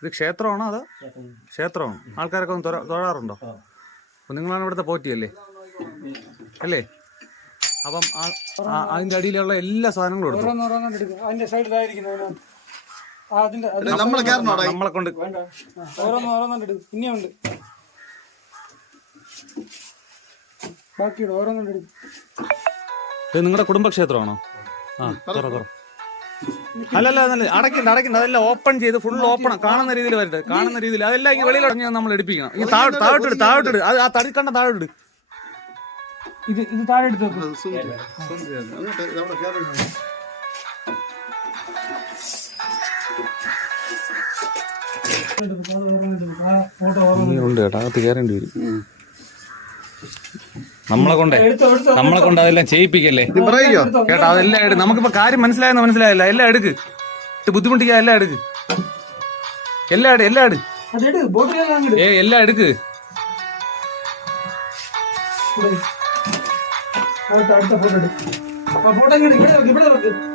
ഇത് ക്ഷേത്രമാണോ അതോ? ക്ഷേത്രമാണ്. ആൾക്കാരൊക്കെ ഒന്ന് തൊഴാറുണ്ടോ? അപ്പം നിങ്ങളാണ് ഇവിടുത്തെ പോറ്റിയല്ലേ അല്ലേ? അപ്പം അതിന്റെ അടിയിലുള്ള എല്ലാ സാധനങ്ങളും എടുക്കും. നമ്മളെ കൊണ്ട് ഇനിയുണ്ട് ബാക്കിയുണ്ട് ഓരോന്നും. ഇത് നിങ്ങളുടെ കുടുംബക്ഷേത്രമാണോ? തുറ അല്ലല്ല അടയ്ക്കണ്ട അതെല്ലാം ഓപ്പൺ ചെയ്ത് ഫുൾ ഓപ്പൺ കാണുന്ന രീതിയിൽ വരട്ടെ. കാണുന്ന രീതിയിൽ അതെല്ലാം ഈ വെളിയിൽ അടഞ്ഞ് നമ്മൾ എടുപ്പിക്കണം. ഈ താഴോട്ടിട് അത് ആ തടിക്കണ്ട താഴോട്ടിട്. ഇത് താഴെ എടുത്ത് ഉണ്ട് കേട്ടോ. അകത്ത് കയറേണ്ടി വരും. നമ്മളെ കൊണ്ട് അതെല്ലാം ചെയ്യിപ്പിക്കല്ലേ കേട്ടോ. അതെല്ലാം എടുക്ക്. നമുക്കിപ്പോ കാര്യം മനസ്സിലായില്ല. എല്ലാം എടുക്ക്. ബുദ്ധിമുട്ടിക്കാ. എല്ലാം എടുക്ക്. എല്ലാം എടുക്ക്. എല്ലാം എടുക്ക്. അടുത്ത ഫോട്ടോ എടുക്കും.